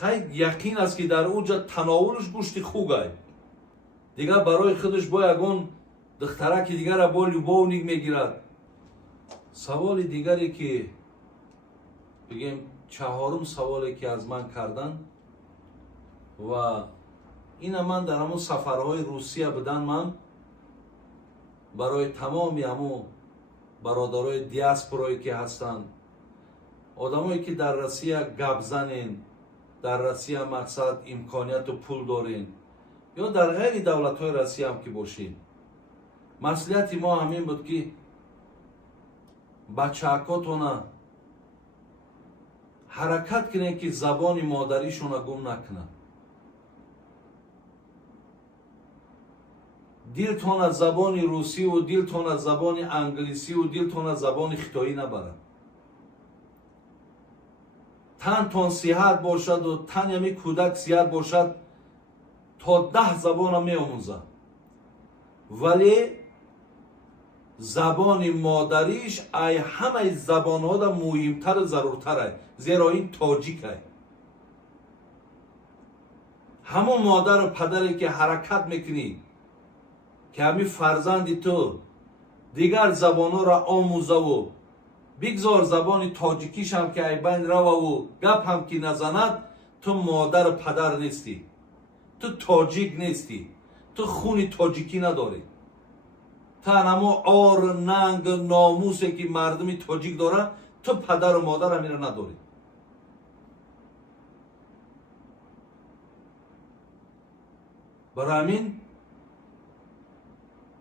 خیلی یقین است که در اونجا تناولش گوشت خوگه دیگه برای خودش با یگون دخترک دیگر را با لوبونیک میگیرد. سوال دیگری که بگیم چهارم سوالی که از من کردن و این من در همون سفرهای روسیه بدن من برای تمامی همون برادرای دیاسپورایی که هستند، آدمایی که در روسیه گپ زنین، در روسیه مقصد امکانیت و پول دارین یا در غیر دولت‌های روسیه هم که باشین، مسئولیت ما همین بود که بچه‌کاتون حرکت کنین که زبان مادریشون گم نکنن. دلتون از زبان روسی و دلتون از زبان انگلیسی و دلتون از زبان خطایی نبرد. تنتون صحت باشد و تن یمی کودک صحت باشد تا 10 زبان می آموزد، ولی زبان مادریش ای همه زبان ها دا مهمتر ضرورتره، زیرا این تاجیکه. همون مادر و پدری که حرکت میکنی که همین فرزندی تو دیگر زبان ها را آموزه و بگذار زبان تاجیکیش هم که ای بین رو و گپ هم که نزند، تو مادر و پدر نیستی، تو تاجیک نیستی، تو خونی تاجیکی نداری. تنمو آر ننگ ناموسی که مردمی تاجیک دارن، تو پدر و مادر همین را نداری. برای همین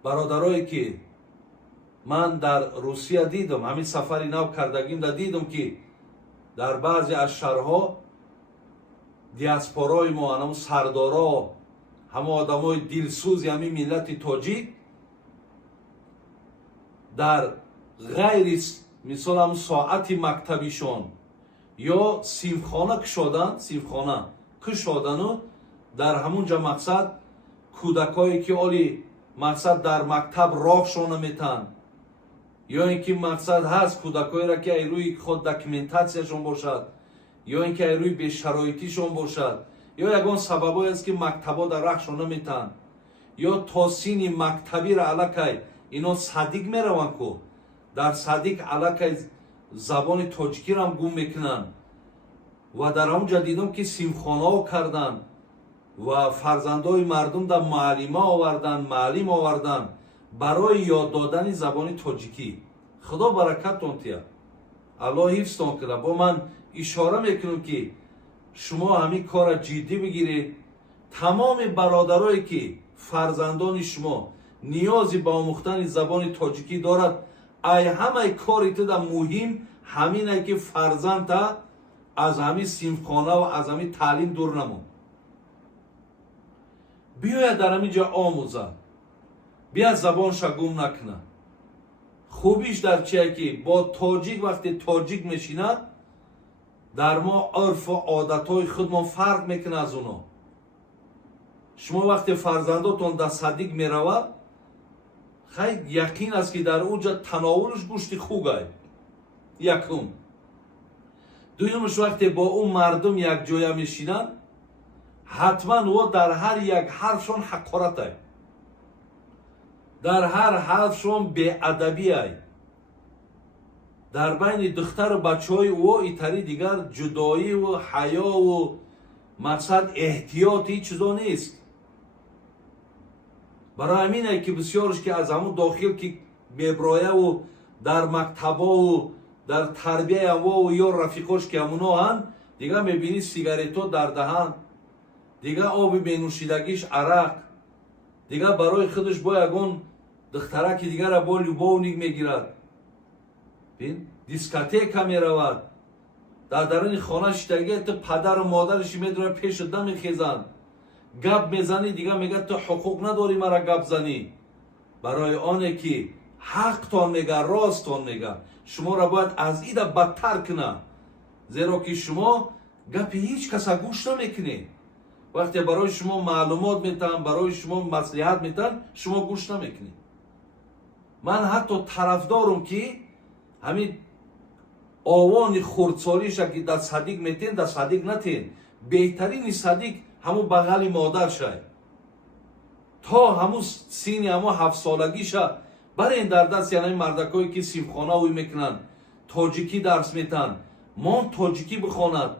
برادرایی که من در روسیه دیدم، همین سفری نو کردگیم دا دیدم که در بعضی از شهرها دیاسپورای ما، همون سردارا، همون آدمای دلسوزی همین ملت تاجیک در غیر مثال همون ساعت مکتبیشون یا صنفخانه کشادن و در همونجا مقصد کودکایی که اولی مقصد در مکتب راهشون میتن، یا اینکه مقصد هست کودکایی را که روی خود داکیومنتاسیشون باشد، یا اینکه روی به شرایطیشون باشد، یا یگان سببایی است که مکتبا در راهشون نمیتن، یا توسین مکتبی را علاکه اینا صدیق میروان کو در صدیق علاکه زبان تاجیکی را هم گم میکنن و در همونجا دیدم که صنفخانه ها کردن و فرزندای مردم در معلم آوردن برای یاد دادن زبان تاجیکی. خدا برکتتون تیا، الله حفظتون کنه. با من اشاره میکنم که شما همین کار جدی بگیرید. تمام برادرایی که فرزندان شما نیازی به آموختن زبان تاجیکی دارد، ای همه کاری تا مهم همینه که فرزند تا از همین صنفخانه و از همین تعلیم دور نمون. بیاید در همینجا آموزه، بیا زبانش گم نکنه. خوبیش در چیه که با تاجیک وقتی تاجیک میشیند در ما عرف و عادتهای خودمان فرق میکنه از اونا. شما وقتی فرزنداتون در صدیق میروه خیلی یقین است که در اونجا تناولش گوشت خوگه. یکم دویمش وقتی با اون مردم یک جای میشینن حتما و در هر یک حرفشون حقارته، در هر حرفشون بی‌ادبیه، در بین دختر و بچه های او ایتری دیگر جدایی و حیا و مقصد احتیاط هیچ چیزا نیست. برای همینه که بسیارش که از همون داخل که میبرایه و در مکتبا و در تربیه و یا رفیقاش که همونا هن دیگه میبینی سیگاریتو در دهن، دیگه آب بینوشیدگیش عرق، دیگه برای خودش با یگون دخترک دیگر را با لوبونیک میگیرد، بین دیسکاتیک میرود، در درون خانه شدگی تو پدر و مادرش میدونه پیش دم میخیزن، گپ میزنی دیگه میگه تو حقوق نداری مرا گپ زنی. برای آنه که حق تان میگه، راست تان میگه، شما را باید از ایده بدتر کنه، زیرا که شما گپی هیچ کس گوش نمیکنی. وقتی برای شما معلومات میتن، برای شما مصلحت میتن، شما گوش نمیکنی. من حتی طرفدارم که همین آوان خردسالیش که در صدیق میتین در صدیق نتین، بهترین صدیق همون بغل مادر شد تا همون سین همون 7 سالگی شد برین در دست یعنی مردکایی که سیمخانه اوی میکنن تاجیکی درس میتن من تاجیکی بخواند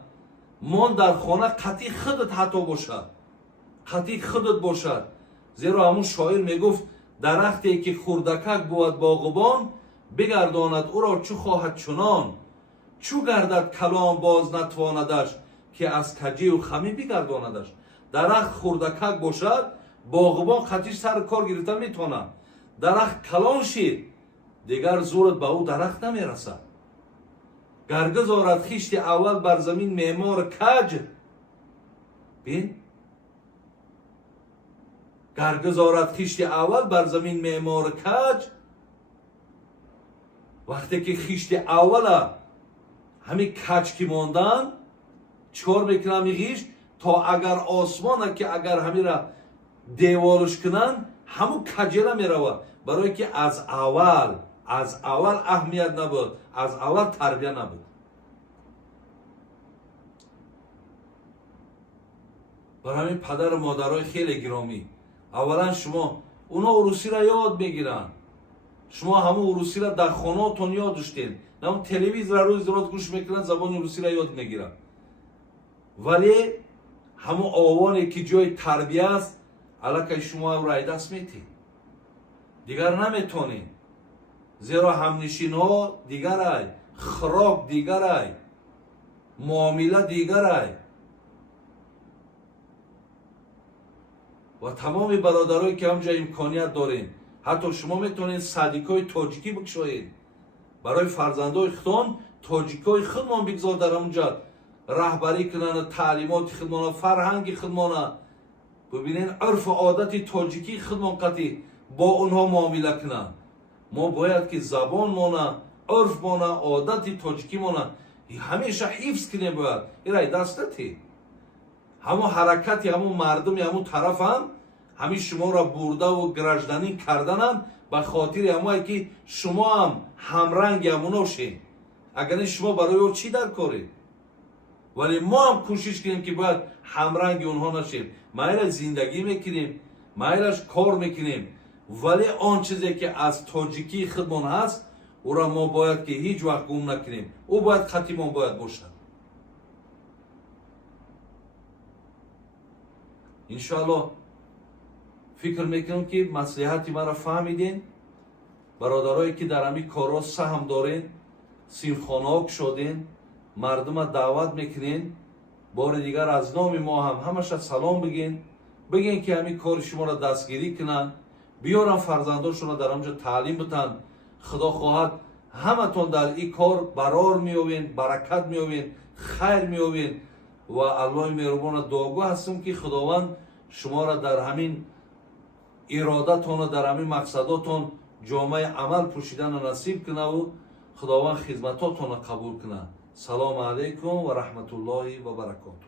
من در خانه قطعی خودت حتی باشد قطعی خودت باشد زیرا همون شاعر میگفت درختی که خوردکک بود باغبان بگرداند او را چو خواهد چنان چو گردد کلام باز نتواندش که از کجی و خمی بگرداندش درخت خوردکک باشد باغبان قطعی سر کار گرفته میتونه درخت کلان شید دیگر زورت به او درخت نمیرسد گرگز آرد خیشت اول بر زمین معمار کج بین گرگز آرد خیشت اول بر زمین معمار کج وقتی که خیشت اول همین کج که ماندن چکار میکنن همی خیشت تا اگر آسمان که اگر همین را دیوالش کنن همون کجه میروه برای که از اول اهمیت نبود از اول تربیه نبود برای همین پدر و مادرای خیلی گرامی اولا شما اونا روسی را یاد میگیرن شما همون روسی را در خانه‌تون یاد داشتین نه اون تلویزیون را روز رات گوش میکنن زبان روسی را یاد میگیرن ولی همون آوانی که جای تربیه است علاقه شما را دست میتین دیگر نمیتونین زیرا همنشین ها دیگر ای خراب دیگر ای معامله دیگر ای و تمام برادرایی که همجا امکانیت دارین حتی شما میتونین صدیقای تاجیکی بکشوین برای فرزندای خودتون تاجیکای خودمان بگذار در اونجا رهبری کنن تعلیمات خودمان فرهنگ خودمان ببینین عرف و عادت تاجیکی خودمان قطعی با اونها معامله کنن ما باید که زبان مانه عرف مانه عادت تاجیکی مانه همیشه حفظ کنیم باید این رای دست نتی همون حرکتی همون مردمی همون طرف هم همین شما را برده و گرجدنی کردن هم به خاطر همونی که شما هم همرنگ همونا شین اگر شما برای او چی در کاری ولی ما هم کوشش کنیم که باید همرنگ اونها نشیم مایل زندگی میکنیم مایلش کار میکنیم ولی آن چیزی که از تاجیکی خودمان هست او را ما باید که هیچ وقت گم نکنیم او باید خطیمان باید باشد انشاءالله فکر میکنم که مصلحتی مرا فهمیدین برادرایی که در همین کارا سهم دارین سیمخانه ها کشادین مردم دعوت میکنین بار دیگر از نام ما هم همش سلام بگین که همین کار شما را دستگیری کنن بیارن فرزنداشون را در همجا تعلیم بتن خدا خواهد همتون در این کار برار میوین برکت میوین خیر میوین و الله مهربان دعاگو هستم که خداوند شما را در همین ارادتون و در همین مقصداتون جامعه عمل پوشیدن نصیب کنه و خداوند خدمتاتون قبول کنه. سلام علیکم و رحمت الله و برکاته.